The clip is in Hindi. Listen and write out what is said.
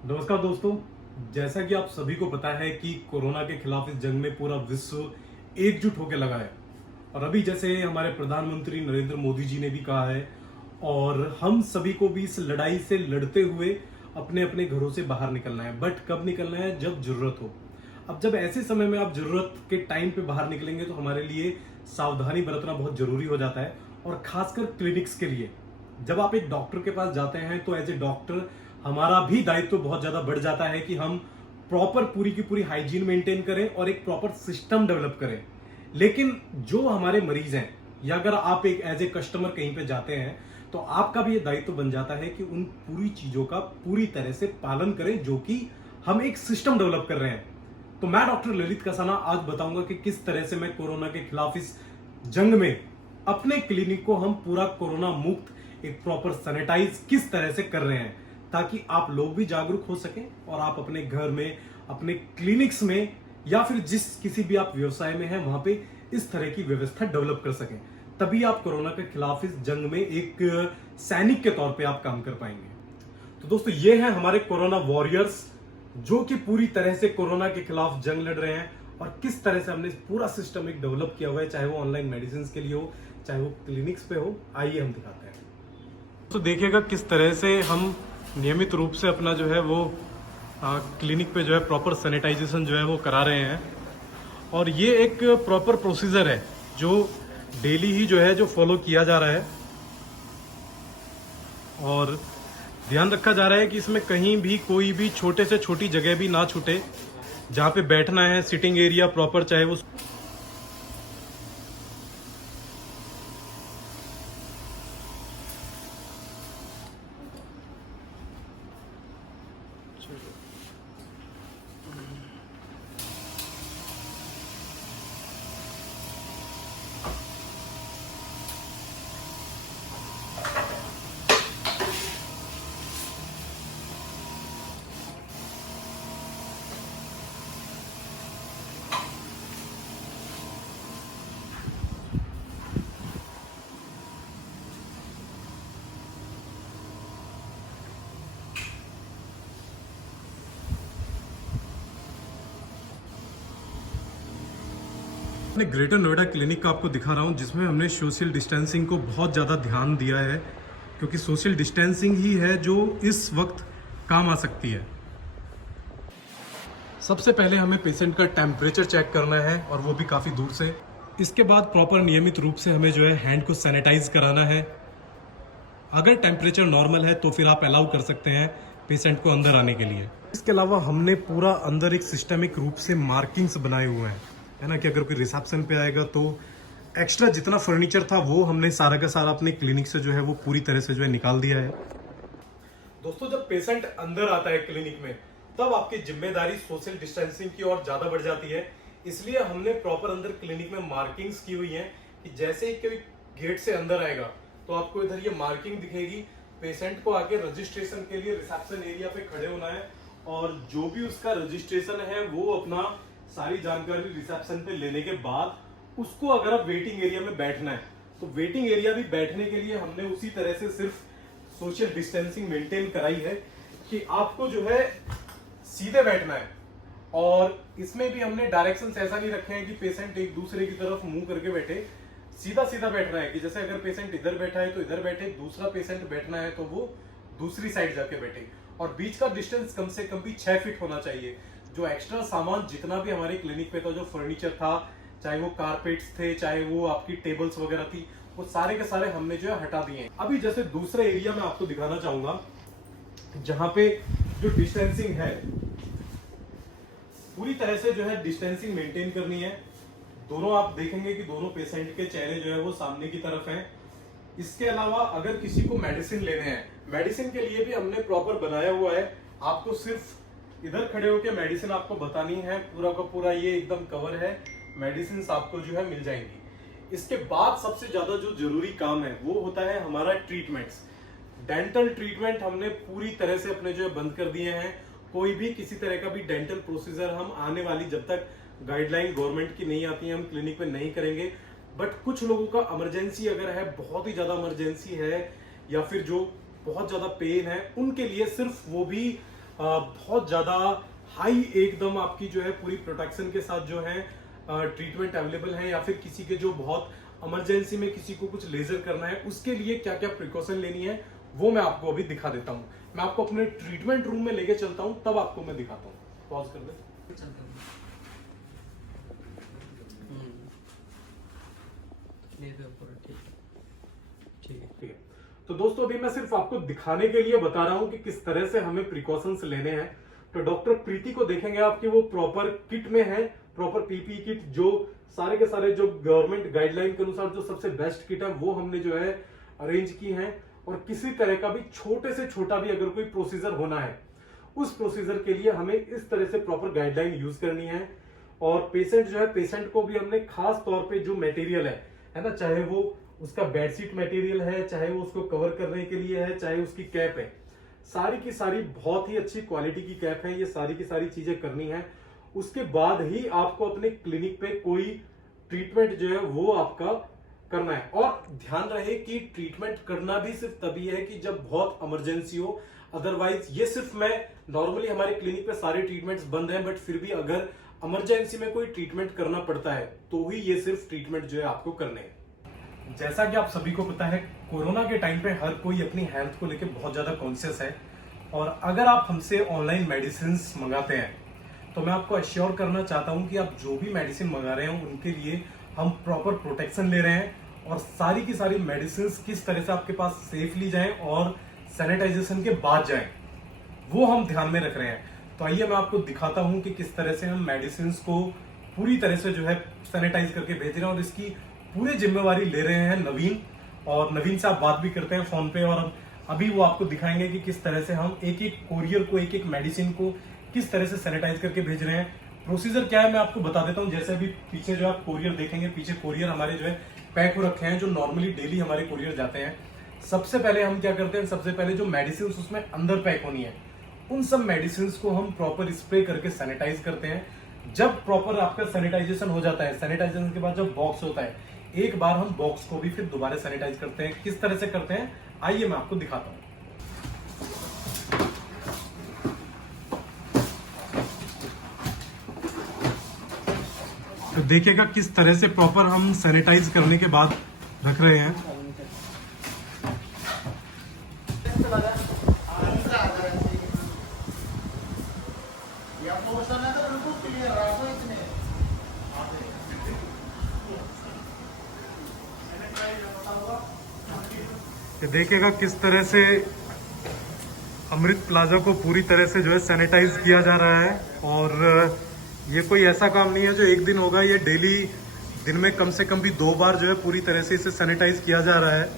नमस्कार दोस्तों। जैसा कि आप सभी को पता है कि कोरोना के खिलाफ इस जंग में पूरा विश्व एकजुट होकर लगा है। और अभी जैसे हमारे प्रधानमंत्री नरेंद्र मोदी जी ने भी कहा है, और हम सभी को भी इस लड़ाई से लड़ते हुए अपने अपने घरों से बाहर निकलना है। बट कब निकलना है? जब जरूरत हो। अब जब ऐसे समय में आप जरूरत के टाइम पे बाहर निकलेंगे तो हमारे लिए सावधानी बरतना बहुत जरूरी हो जाता है। और खासकर क्लिनिक्स के लिए जब आप एक डॉक्टर के पास जाते हैं तो एज ए डॉक्टर हमारा भी दायित्व बहुत ज्यादा बढ़ जाता है कि हम प्रॉपर पूरी की पूरी हाइजीन मेंटेन करें और एक प्रॉपर सिस्टम डेवलप करें। लेकिन जो हमारे मरीज हैं, या अगर आप एक एज ए कस्टमर कहीं पे जाते हैं तो आपका भी ये दायित्व बन जाता है कि उन पूरी चीजों का पूरी तरह से पालन करें जो कि हम एक सिस्टम डेवलप कर रहे हैं। तो मैं डॉक्टर ललित कसाना आज बताऊंगा कि किस तरह से मैं कोरोना के खिलाफ इस जंग में अपने क्लिनिक को हम पूरा कोरोना मुक्त एक प्रॉपर सैनिटाइज किस तरह से कर रहे हैं, ताकि आप लोग भी जागरूक हो सकें और आप अपने घर में, अपने क्लिनिक्स में, या फिर जिस किसी भी आप व्यवसाय में हैं वहां पे इस तरह की व्यवस्था डेवलप कर सकें। तभी आप कोरोना के खिलाफ इस जंग में एक सैनिक के तौर पे आप काम कर पाएंगे। तो दोस्तों, ये हैं हमारे कोरोना वॉरियर्स जो कि पूरी तरह से कोरोना के खिलाफ जंग लड़ रहे हैं। और किस तरह से हमने पूरा सिस्टम एक डेवलप किया हुआ है, चाहे वो ऑनलाइन मेडिसिन के लिए हो, चाहे वो क्लिनिक्स पे हो। आइए हम दिखाते हैं। तो देखिएगा किस तरह से हम नियमित रूप से अपना जो है वो क्लिनिक पे जो है प्रॉपर सैनिटाइजेशन जो है वो करा रहे हैं। और ये एक प्रॉपर प्रोसीजर है जो डेली ही जो है जो फॉलो किया जा रहा है। और ध्यान रखा जा रहा है कि इसमें कहीं भी कोई भी छोटे से छोटी जगह भी ना छूटे। जहाँ पे बैठना है, सिटिंग एरिया प्रॉपर, चाहे वो अपने ग्रेटर नोएडा क्लिनिक का आपको दिखा रहा हूँ, जिसमें हमने सोशल डिस्टेंसिंग को बहुत ज़्यादा ध्यान दिया है, क्योंकि सोशल डिस्टेंसिंग ही है जो इस वक्त काम आ सकती है। सबसे पहले हमें पेशेंट का टेम्परेचर चेक करना है, और वो भी काफ़ी दूर से। इसके बाद प्रॉपर नियमित रूप से हमें जो है हैंड को सैनिटाइज कराना है। अगर टेम्परेचर नॉर्मल है तो फिर आप अलाउ कर सकते हैं पेशेंट को अंदर आने के लिए। इसके अलावा हमने पूरा अंदर एक सिस्टमिक रूप से मार्किंग्स बनाए हुए हैं, है ना, कि अगर कोई रिसेप्शन पे आएगा तो एक्स्ट्रा जितना फर्नीचर था वो हमने सारा का सारा अपने क्लिनिक से जो है वो पूरी तरह से जो है निकाल दिया है। दोस्तों, जब पेशेंट अंदर आता है क्लिनिक में तब आपकी जिम्मेदारी सोशल डिस्टेंसिंग की ओर ज्यादा बढ़ जाती है। इसलिए हमने प्रॉपर अंदर क्लिनिक में मार्किंग्स की हुई हैं कि जैसे ही कोई गेट से अंदर आएगा तो आपको इधर ये मार्किंग दिखेगी। पेशेंट को आके रजिस्ट्रेशन के लिए रिसेप्शन एरिया पे खड़े होना है, और जो भी उसका रजिस्ट्रेशन है वो अपना सारी जानकारी रिसेप्शन पे लेने के बाद उसको, अगर आप वेटिंग एरिया में बैठना है तो वेटिंग एरिया भी बैठने के लिए हमने उसी तरह से सिर्फ सोशल डिस्टेंसिंग मेंटेन कराई है कि आपको जो है सीधे बैठना है। और इसमें भी हमने डायरेक्शंस ऐसा नहीं रखे हैं कि पेशेंट एक दूसरे की तरफ मुंह करके बैठे। सीधा सीधा बैठना है कि जैसे अगर पेशेंट इधर बैठा है तो इधर बैठे, दूसरा पेशेंट बैठना है तो वो दूसरी साइड जाके बैठे। और बीच का डिस्टेंस कम से कम भी 6 फीट होना चाहिए। जो एक्स्ट्रा सामान जितना भी हमारे क्लिनिक पे था, जो फर्नीचर था, चाहे वो कारपेट्स थे, चाहे वो आपकी टेबल्स वगैरह थी, वो सारे के सारे हमने जो है हटा दिए हैं। अभी जैसे दूसरे एरिया में आपको दिखाना चाहूंगा जहां पे जो डिस्टेंसिंग है पूरी तरह से जो है डिस्टेंसिंग मेंटेन करनी है। दोनों आप देखेंगे कि दोनों पेशेंट के चेहरे जो है वो सामने की तरफ हैं। इसके अलावा अगर किसी को मेडिसिन लेने हैं, मेडिसिन के लिए भी हमने प्रॉपर बनाया हुआ है। आपको सिर्फ इधर खड़े होकर मेडिसिन आपको बतानी है, पूरा का पूरा ये एकदम कवर है, मेडिसिन आपको जो है मिल जाएंगी। इसके बाद सबसे ज्यादा जो जरूरी काम है वो होता है हमारा ट्रीटमेंट्स। डेंटल ट्रीटमेंट हमने पूरी तरह से अपने जो है बंद कर दिए हैं। कोई भी किसी तरह का भी डेंटल प्रोसीजर हम आने वाली, जब तक गाइडलाइन गवर्नमेंट की नहीं आती है, हम क्लिनिक पे नहीं करेंगे। बट कुछ लोगों का इमरजेंसी अगर है, बहुत ही ज्यादा इमरजेंसी है, या फिर जो बहुत ज्यादा पेन है, उनके लिए सिर्फ वो भी बहुत ज़्यादा हाई एकदम आपकी जो है पूरी प्रोटेक्शन के साथ जो है ट्रीटमेंट अवेलेबल है, या फिर किसी के जो बहुत इमरजेंसी में किसी को कुछ लेजर करना है उसके लिए क्या क्या प्रिकॉशन लेनी है वो मैं आपको अभी दिखा देता हूँ। मैं आपको अपने ट्रीटमेंट रूम में लेके चलता हूँ, तब आपको मैं दिखाता हूँ। पॉज कर दे। ठीक है। तो दोस्तों अभी मैं सिर्फ आपको दिखाने के लिए बता रहा हूं कि किस तरह से हमें प्रिकॉशंस लेने हैं। तो डॉक्टर प्रीति को देखेंगे आपकी वो प्रॉपर किट में है, प्रॉपर पीपी किट, जो सारे के सारे जो गवर्नमेंट गाइडलाइन के अनुसार जो सबसे बेस्ट किट है वो हमने जो है अरेंज की है। और किसी तरह का भी छोटे से छोटा भी अगर कोई प्रोसीजर होना है, उस प्रोसीजर के लिए हमें इस तरह से प्रॉपर गाइडलाइन यूज करनी है। और पेशेंट जो है, पेशेंट को भी हमने खास तौर पे जो मटेरियल है ना, चाहे वो उसका बेडशीट मटेरियल है, चाहे वो उसको कवर करने के लिए है, चाहे उसकी कैप है, सारी की सारी बहुत ही अच्छी क्वालिटी की कैप है। ये सारी की सारी चीजें करनी है, उसके बाद ही आपको अपने क्लिनिक पे कोई ट्रीटमेंट जो है वो आपका करना है। और ध्यान रहे कि ट्रीटमेंट करना भी सिर्फ तभी है कि जब बहुत इमरजेंसी हो, अदरवाइज ये सिर्फ मैं नॉर्मली हमारे क्लिनिक पे सारे ट्रीटमेंट्स बंद हैं, बट फिर भी अगर इमरजेंसी में कोई ट्रीटमेंट करना पड़ता है तो ही ये सिर्फ ट्रीटमेंट जो है आपको करने हैं। जैसा कि आप सभी को पता है, कोरोना के टाइम पे हर कोई अपनी हेल्थ को लेकर बहुत ज्यादा कॉन्शियस है। और अगर आप हमसे ऑनलाइन मेडिसिन मंगाते हैं तो मैं आपको अश्योर करना चाहता हूं कि आप जो भी मेडिसिन मंगा रहे हैं उनके लिए हम प्रॉपर प्रोटेक्शन ले रहे हैं, और सारी की सारी मेडिसिन किस तरह से आपके पास सेफली जाएं और सैनिटाइजेशन के बाद जाएं, वो हम ध्यान में रख रहे हैं। तो आइए मैं आपको दिखाता हूं कि किस तरह से हम मेडिसिन को पूरी तरह से जो है सैनिटाइज करके भेज रहे हैं। और इसकी पूरी जिम्मेवारी ले रहे हैं नवीन, और नवीन से आप बात भी करते हैं फोन पे, और अभी वो आपको दिखाएंगे कि किस तरह से हम एक एक कोरियर को, एक एक मेडिसिन को किस तरह से सैनिटाइज करके भेज रहे हैं। प्रोसीजर क्या है मैं आपको बता देता हूं। जैसे अभी पीछे जो आप कोरियर देखेंगे, पीछे कोरियर हमारे जो है पैक हो रखे हैं, जो नॉर्मली डेली हमारे कोरियर जाते हैं। सबसे पहले हम क्या करते हैं, सबसे पहले जो मेडिसिन उसमें अंदर पैक होनी है, उन सब मेडिसिन को हम प्रॉपर स्प्रे करके सैनिटाइज करते हैं। जब प्रॉपर आपका सैनिटाइजेशन हो जाता है, सैनिटाइजेशन के बाद जब बॉक्स होता है, एक बार हम बॉक्स को भी फिर दोबारा सैनिटाइज करते हैं। किस तरह से करते हैं आइए मैं आपको दिखाता हूं। तो देखिएगा किस तरह से प्रॉपर हम सैनिटाइज करने के बाद रख रहे हैं। देखिएगा किस तरह से अमृत प्लाजा को पूरी तरह से जो है सैनिटाइज किया जा रहा है। और ये कोई ऐसा काम नहीं है जो एक दिन होगा, ये डेली दिन में कम से कम भी 2 बार जो है पूरी तरह से इसे सैनिटाइज किया जा रहा है।